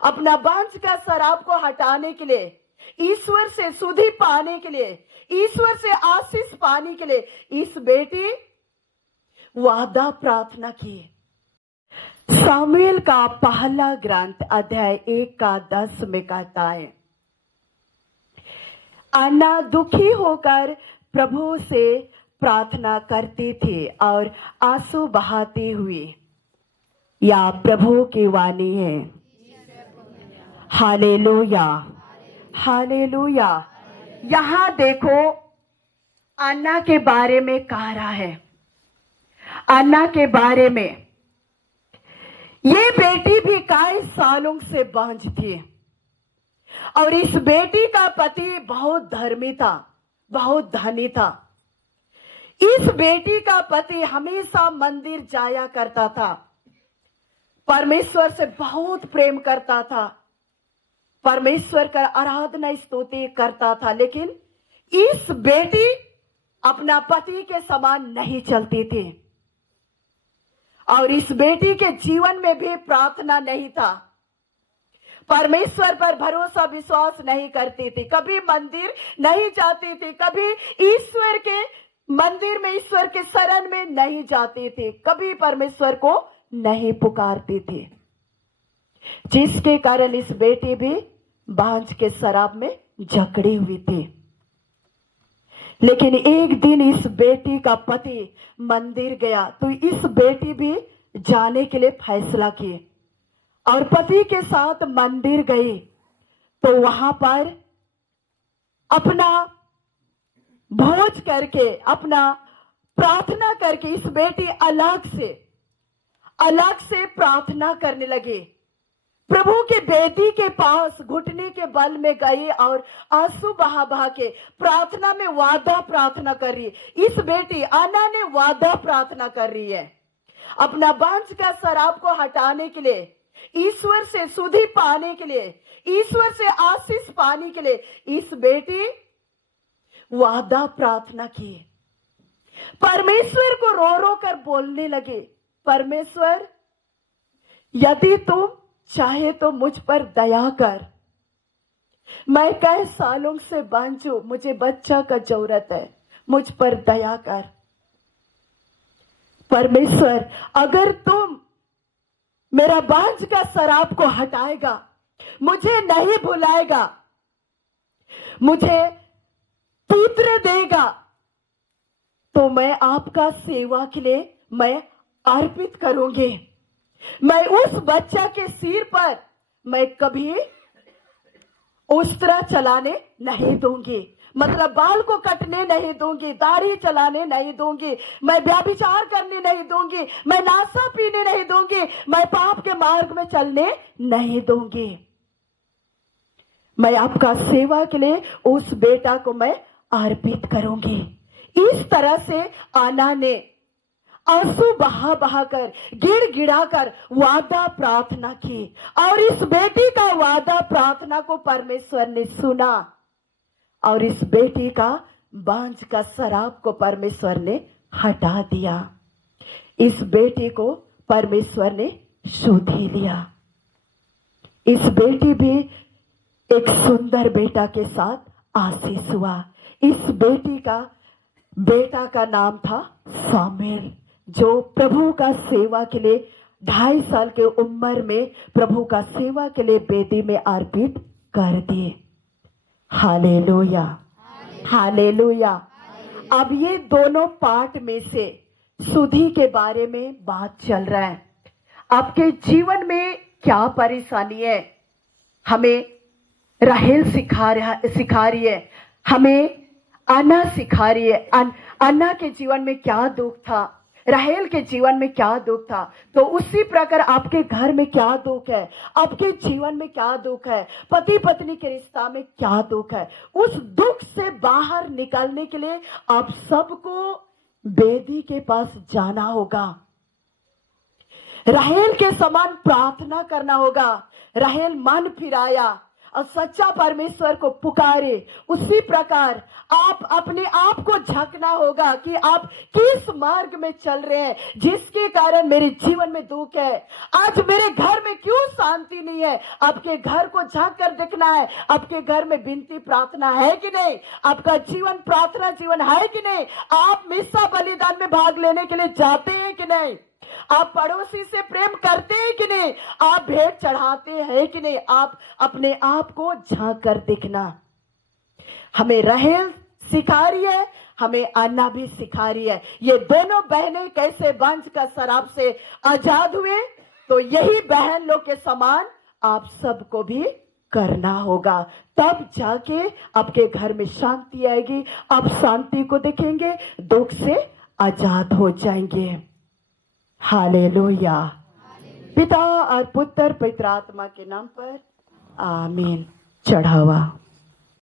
अपना बांझ का शराब को हटाने के लिए, ईश्वर से सुधि पाने के लिए, ईश्वर से आशीष पाने के लिए इस बेटी वादा प्रार्थना की। सामुएल का पहला ग्रंथ अध्याय 1 का 10 में कहता है, अन्ना दुखी होकर प्रभु से प्रार्थना करती थी और आंसू बहाती हुई। या प्रभु की वाणी है। Hallelujah, hallelujah. यहां देखो अन्ना के बारे में कह रहा है। अन्ना के बारे में, ये बेटी भी कई सालों से बांझ थी और इस बेटी का पति बहुत धर्मी था, बहुत धनी था। इस बेटी का पति हमेशा मंदिर जाया करता था, परमेश्वर से बहुत प्रेम करता था, परमेश्वर का आराधना स्तुति करता था। लेकिन इस बेटी अपना पति के समान नहीं चलती थी और इस बेटी के जीवन में भी प्रार्थना नहीं था, परमेश्वर पर भरोसा विश्वास नहीं करती थी, कभी मंदिर नहीं जाती थी, कभी ईश्वर के मंदिर में, ईश्वर के शरण में नहीं जाती थी, कभी परमेश्वर को नहीं पुकारती थी, जिसके कारण इस बेटी भी बांझ के शराब में जकड़ी हुई थी। लेकिन एक दिन इस बेटी का पति मंदिर गया तो इस बेटी भी जाने के लिए फैसला की और पति के साथ मंदिर गई। तो वहां पर अपना भोज करके, अपना प्रार्थना करके इस बेटी अलग से प्रार्थना करने लगी। प्रभु के बेदी के पास घुटने के बल में गई और आंसू बहा बहा के प्रार्थना में वादा प्रार्थना कर रही है। इस बेटी अन्ना ने वादा प्रार्थना कर रही है, अपना बांझ का शराब को हटाने के लिए, ईश्वर से सुधि पाने के लिए, ईश्वर से आशीष पाने के लिए इस बेटी वादा प्रार्थना की। परमेश्वर को रो रो कर बोलने लगे, परमेश्वर यदि तुम चाहे तो मुझ पर दया कर, मैं कई सालों से बांझ हूं, मुझे बच्चा का जरूरत है, मुझ पर दया कर। परमेश्वर अगर तुम मेरा बांझ का शराब को हटाएगा, मुझे नहीं भुलाएगा, मुझे पुत्र देगा, तो मैं आपका सेवा के लिए मैं अर्पित करूंगी। मैं उस बच्चा के सिर पर मैं कभी उस्तरा चलाने नहीं दूंगी, मतलब बाल को कटने नहीं दूंगी, दाढ़ी चलाने नहीं दूंगी, मैं व्यभिचार करने नहीं दूंगी, मैं नशा पीने नहीं दूंगी, मैं पाप के मार्ग में चलने नहीं दूंगी। मैं आपका सेवा के लिए उस बेटा को मैं अर्पित करूंगी। इस तरह से अन्ना ने आंसू बहा बहा कर, गिड़गिड़ा कर वादा प्रार्थना की और इस बेटी का वादा प्रार्थना को परमेश्वर ने सुना और इस बेटी का बांझ का शराब को परमेश्वर ने हटा दिया। इस बेटी को परमेश्वर ने सुधी लिया। इस बेटी भी एक सुंदर बेटा के साथ आशीष हुआ। इस बेटा का नाम था सामुएल, जो प्रभु का सेवा के लिए 2.5 साल के उम्र में प्रभु का सेवा के लिए बेदी में अर्पित कर दिए। Hallelujah, hallelujah. अब ये दोनों पार्ट में से सुधी के बारे में बात चल रहा है। आपके जीवन में क्या परेशानी है, हमें राहेल सिखा रही है, हमें अन्ना सिखा रही है। अन्ना के जीवन में क्या दुख था, राहेल के जीवन में क्या दुख था, तो उसी प्रकार आपके घर में क्या दुख है, आपके जीवन में क्या दुख है, पति पत्नी के रिश्ता में क्या दुख है, उस दुख से बाहर निकलने के लिए आप सबको बेदी के पास जाना होगा। राहेल के समान प्रार्थना करना होगा। राहेल मन फिराया और सच्चा परमेश्वर को पुकारे, उसी प्रकार आप अपने आप को झांकना होगा कि आप किस मार्ग में चल रहे हैं, जिसके कारण मेरे जीवन में दुख है, आज मेरे घर में क्यों शांति नहीं है। आपके घर को झांक कर देखना है, आपके घर में विनती प्रार्थना है कि नहीं, आपका जीवन प्रार्थना जीवन है कि नहीं, आप मिस्सा बलिदान में भाग लेने के लिए जाते हैं कि नहीं, आप पड़ोसी से प्रेम करते हैं कि नहीं, आप भेंट चढ़ाते हैं कि नहीं। आप अपने आप को झांक कर देखना। हमें रहेल सिखा रही है, हमें अन्ना भी सिखा रही है। ये दोनों बहनें कैसे वंश का शराब से आजाद हुए, तो यही बहन लोग के समान आप सबको भी करना होगा, तब जाके आपके घर में शांति आएगी, आप शांति को देखेंगे, दुख से आजाद हो जाएंगे। हालेलुया। पिता और पुत्र पवित्र आत्मा के नाम पर आमीन। चढ़ावा।